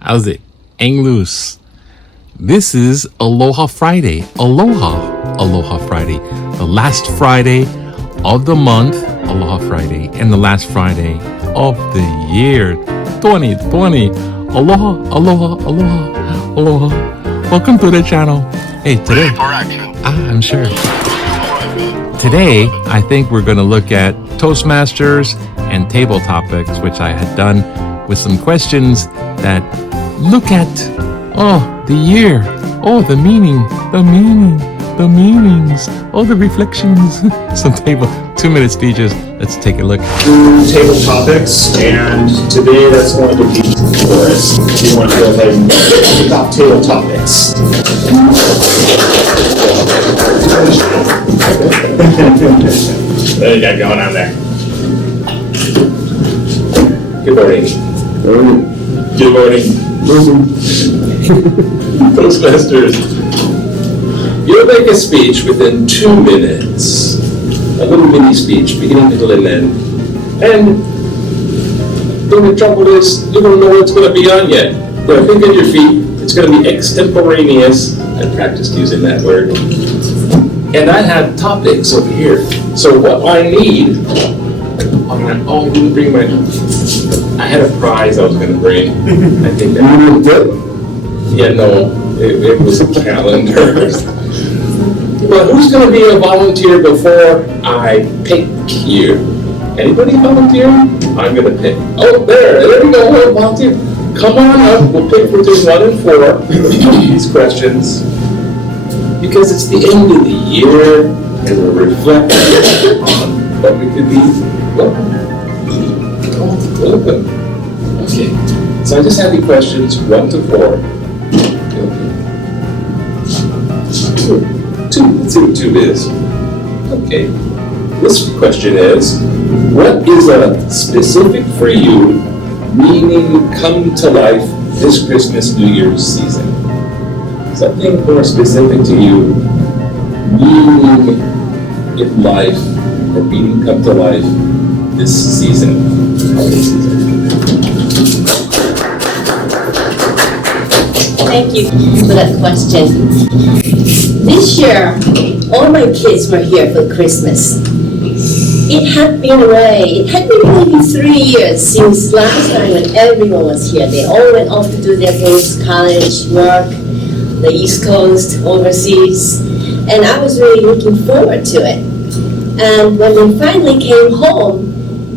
How's it? Hang loose. This is Aloha Friday. Aloha Friday. The last Friday of the month, Aloha Friday, and the last Friday of the year 2020. Aloha. Welcome to the channel. Hey, today, I'm sure. Today, I think we're going to look at Toastmasters and table topics, which I had done with some questions that look at, the year, the meaning, the meanings, the reflections. Some 2-minute speeches. Let's take a look. Table topics, and today that's going to be for us. We want to go ahead and kick off table topics. What do you got going on there? Good morning. Good morning. Toastmasters. You'll make a speech within 2 minutes. A little mini speech, beginning, middle, and end. And the only trouble is, you don't know what it's going to be on yet. But think on your feet. It's going to be extemporaneous. I practiced using that word. And I have topics over here. So what I need, I didn't bring my, I had a prize I was going to bring. I think that. Yeah, no, it was a calendar. But who's going to be a volunteer before I pick you? Anybody volunteer? I'm going to pick. Oh, there we go, volunteer. Come on up, we'll pick between 1 and 4 these questions. Because it's the end of the year, and we're reflecting on what we could be. Welcome. Okay, so I just have the questions 1 to 4. Two. Let's see what 2 is. Okay. This question is, what is a specific for you meaning come to life this Christmas, New Year's season? Something more specific to you, meaning in life, or meaning come to life this season, holiday season. Thank you for that question. This year, all my kids were here for Christmas. It had been maybe 3 years since last time when everyone was here. They all went off to do their things, college, work, the East Coast, overseas, and I was really looking forward to it. And when they finally came home,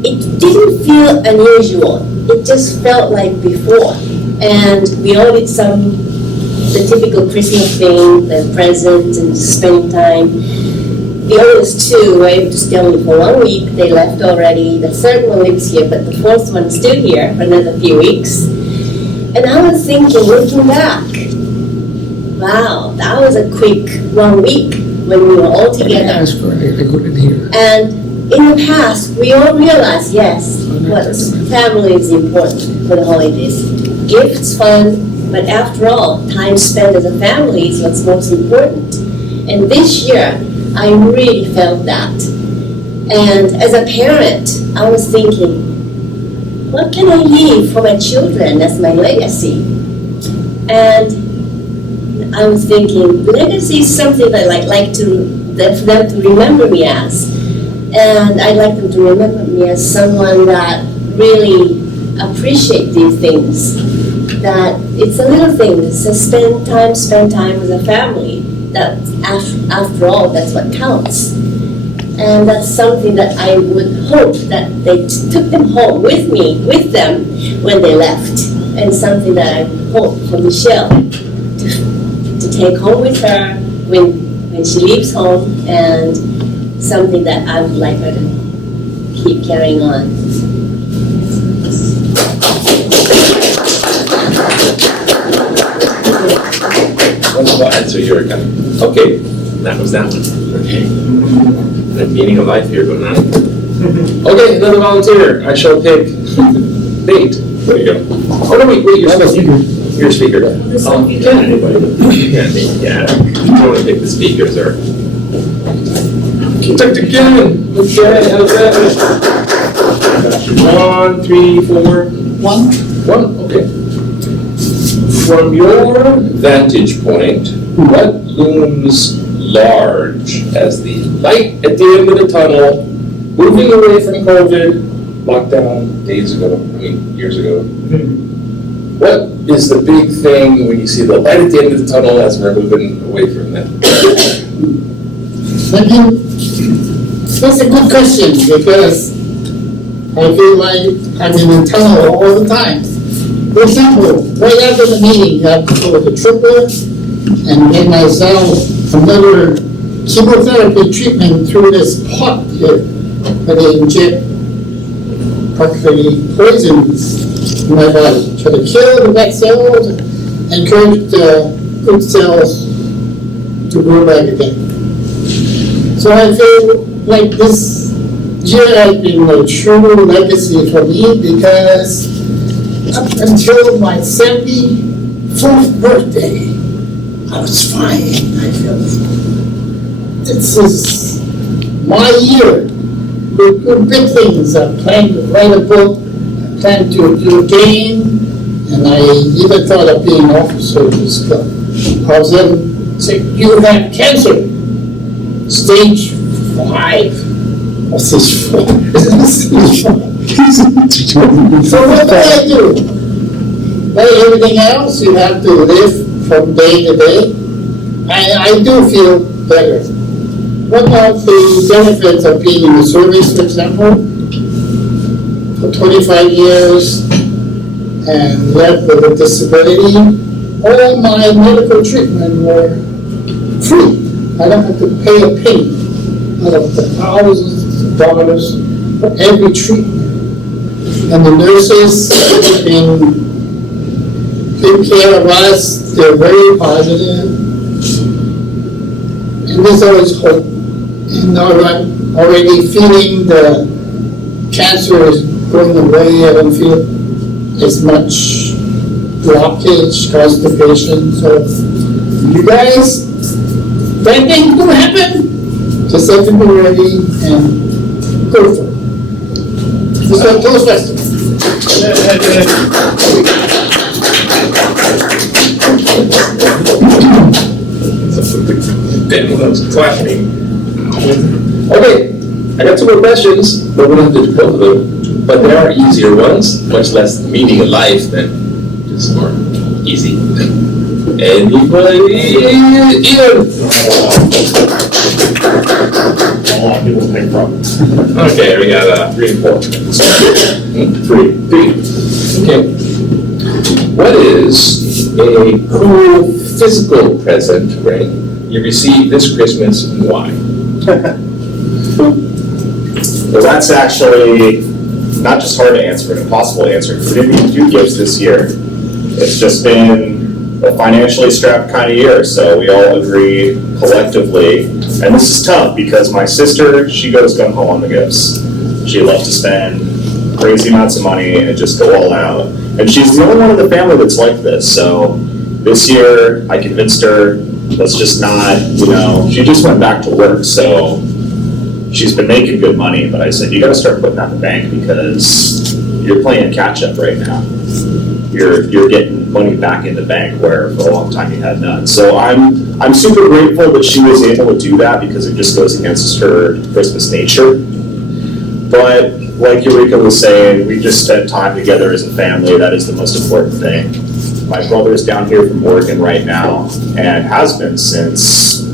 it didn't feel unusual. It just felt like before. And we all did the typical Christmas thing, the presents and spending time. The oldest 2 were able to stay only for 1 week. They left already. The third one lives here, but the 4th one's still here for another few weeks. And I was thinking, looking back, wow, that was a quick 1 week when we were all together. I couldn't hear. And in the past, we all realized, yes, what family is important for the holidays. Gifts, fun, but after all, time spent as a family is what's most important. And this year, I really felt that. And as a parent, I was thinking, what can I leave for my children as my legacy? And I was thinking, legacy is something that I'd like them to remember me as. And I'd like them to remember me as someone that really appreciates these things. That it's a little thing, it's a spend time with a family. That after all, that's what counts. And that's something that I would hope that they took them home with them when they left. And something that I hope for Michelle to take home with her when she leaves home, and something that I would like her to keep carrying on. Wonderful answer, you're coming. Okay, that was that one. Okay. The meaning of life here going on. Okay, another volunteer. I shall pick Nate. There you go. Oh, no, wait, you're a speaker. You're a speaker. You can, anybody. You can, yeah. You don't want to pick the speakers, or. Dr. Kevin, okay, how's that? 1, 3, 4. 1. 1, okay. From your vantage point, what looms large as the light at the end of the tunnel, moving away from COVID, lockdown years ago? What is the big thing when you see the light at the end of the tunnel as we're moving away from that? Thank you. That's a good question because I feel like I'm in a tunnel all the time. For example, right after the meeting, I have to go to the triplet and get myself another chemotherapy treatment through this pot here where they inject practically poisons in my body. Try to kill the bad cells and encourage the good cells to grow back again. So I feel like this year has been a true legacy for me because up until my 74th birthday, I was fine. I felt this is my year. With big things. I plan to write a book, I plan to do a game, and I even thought of being an officer of this club. I was then saying, you have cancer. Stage 5. What's this for? So what do? Like everything else, you have to live from day to day. I do feel better. What about the benefits of being in the service, for example, for 25 years and left with a disability? All my medical treatment were free. I don't have to pay a penny out of the thousands of dollars for every treatment. And the nurses have been taking care of us. They're very positive. And there's always hope. And I'm already feeling the cancer is going away. I don't feel as much blockage, constipation. So you guys, bad things don't happen. Just have to be ready and go for it. This is Toastmasters. Then was clapping. Okay, I got 2 more questions, but we don't have to do both of them. But there are easier ones, much less meaning of life than just more easy. Anybody? Ian? Okay, we got 3 and 4. 3. Okay. What is a cool physical present, right, you received this Christmas and why? Well, that's actually not just hard to answer, but impossible to answer. We didn't even do gifts this year. It's just been a financially strapped kind of year, so we all agreed collectively. And this is tough because my sister, she goes gung-ho on the gifts. She loves to spend crazy amounts of money and just go all out. And she's the only one in the family that's like this. So this year, I convinced her, let's just not, she just went back to work. So she's been making good money, but I said, you got to start putting that in the bank because you're playing catch up right now. You're getting money back in the bank where for a long time you had none. So I'm super grateful that she was able to do that because it just goes against her Christmas nature. But like Eureka was saying, we just spent time together as a family. That is the most important thing. My brother is down here from Oregon right now and has been since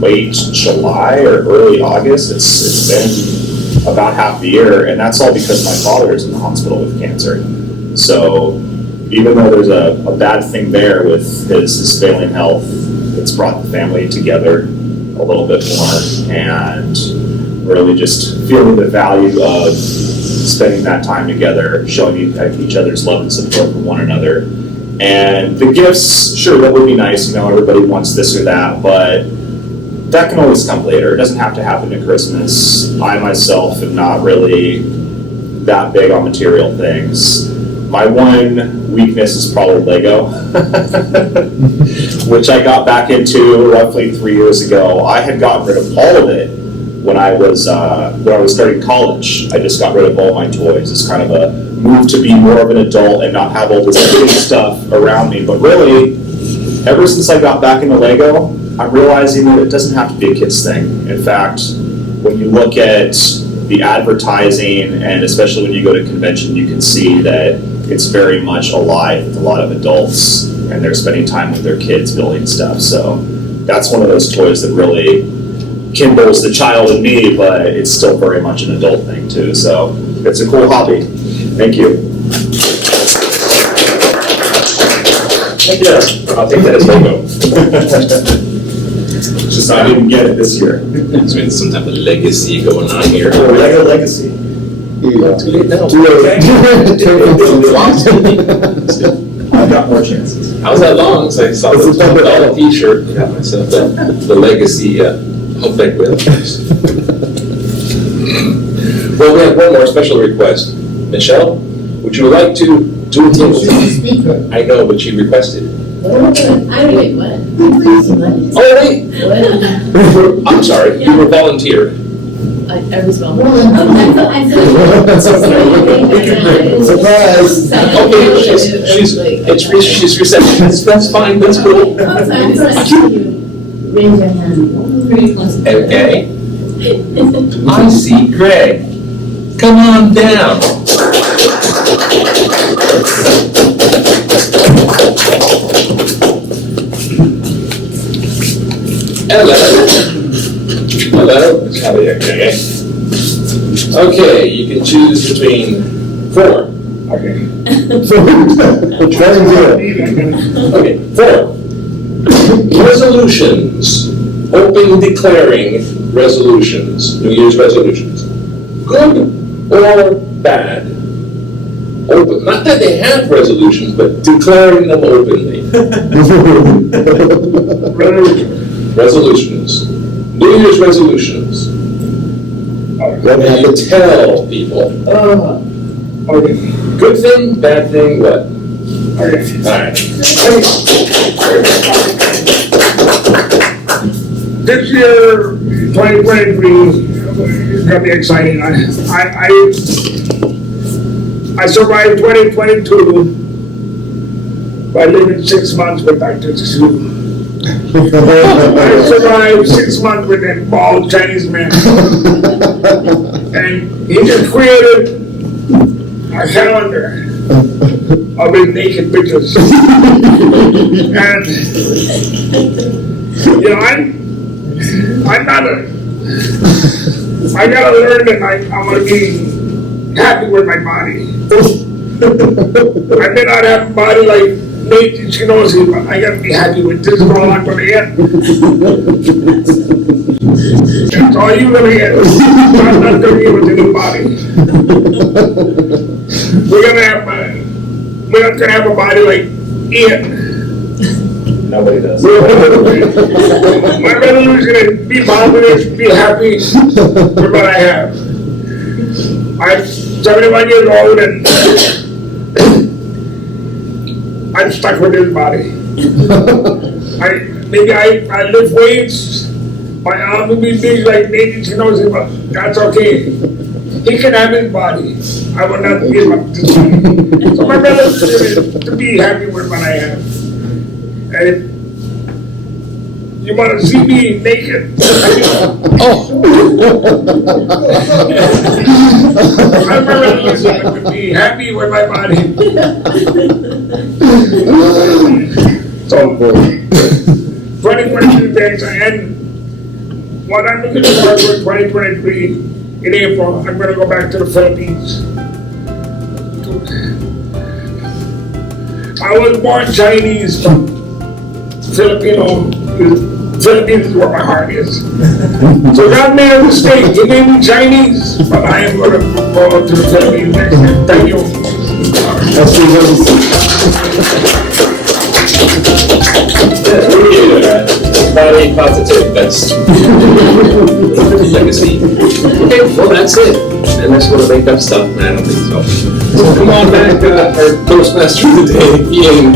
late July or early August. It's been about half the year, and that's all because my father is in the hospital with cancer. So even though there's a bad thing there with his failing health, it's brought the family together a little bit more and really just feeling the value of spending that time together, showing each other's love and support for one another. And the gifts, sure, that would be nice, everybody wants this or that, but that can always come later. It doesn't have to happen at Christmas. I myself am not really that big on material things. My one weakness is probably Lego, which I got back into roughly 3 years ago. I had gotten rid of all of it when I was starting college, I just got rid of all my toys. It's kind of a move to be more of an adult and not have all this big stuff around me. But really, ever since I got back into Lego, I'm realizing that it doesn't have to be a kid's thing. In fact, when you look at the advertising, and especially when you go to convention, you can see that it's very much alive with a lot of adults, and they're spending time with their kids building stuff. So that's one of those toys that really kindles the child in me, but it's still very much an adult thing too. So it's a cool hobby. Thank you. Yeah, I'll take that as Lego. It's just I didn't get it this year. There's been some type of legacy going on here. Lego legacy. Too late now. I've got more chances. How's that long? So I saw the t-shirt and got myself the legacy humpback whale. Well, we have one more special request. Michelle, would you like to do a table? I know, but she requested. I wait, what? Oh, wait! What? I'm sorry, you were volunteered. I was wrong. I Surprise. Okay, she's receptionist. That's fine, that's cool. Raise your hand. Pretty close. Okay. I see Greg. Come on down. Hello. Hello. Okay. Okay, you can choose between 4. Okay. Okay, 4. Resolutions. Open declaring resolutions. New Year's resolutions. Good or bad? Open. Not that they have resolutions, but declaring them openly. Resolutions. New Year's resolutions. What do you tell people? Okay. Good thing, bad thing, what? Okay. All right. This year, 2023, is gonna be exciting. I survived 2022 by living 6 months with Dr. Sue. I survived 6 months with that bald Chinese man. And he just created a calendar of his naked pictures. And, you know, I gotta learn that I'm gonna be happy with my body. I may not have a body like Nate Chinosi, but I gotta be happy with this is all I'm gonna get. That's all you're gonna get. I'm not gonna get with the new body. We're not gonna have a body like Ian. Nobody does. My resolution is be positive, be happy with what I have. I'm 71 years old and I'm stuck with this body. I lift weights, my arm will be big like Nate Chinosi, but that's okay. He can have his body. I will not give up this body. So my resolution is to be happy with what I have. And if you want to see me naked, I'm a resolution to be happy with my body. So, 2023 days, and what I'm looking forward to in 2023, in April, I'm going to go back to the Philippines. I was born Chinese, but Filipino. Philippines is where my heart is. So God made a mistake. He made me Chinese, but I am going to go to the Philippines next year. Thank you. Body positive, that's legacy. Okay, well that's it. Unless you want to make up stuff, I don't think so. So come on back, our Toastmaster of the day, Ian.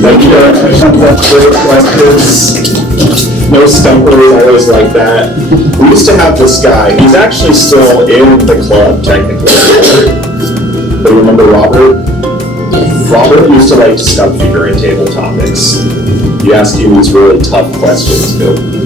Thank you. Great questions. No stumpers, always like that. We used to have this guy, he's actually still in the club, technically. But you remember Robert? Robert used to like to stump you during table topics. You ask him these really tough questions, Bill.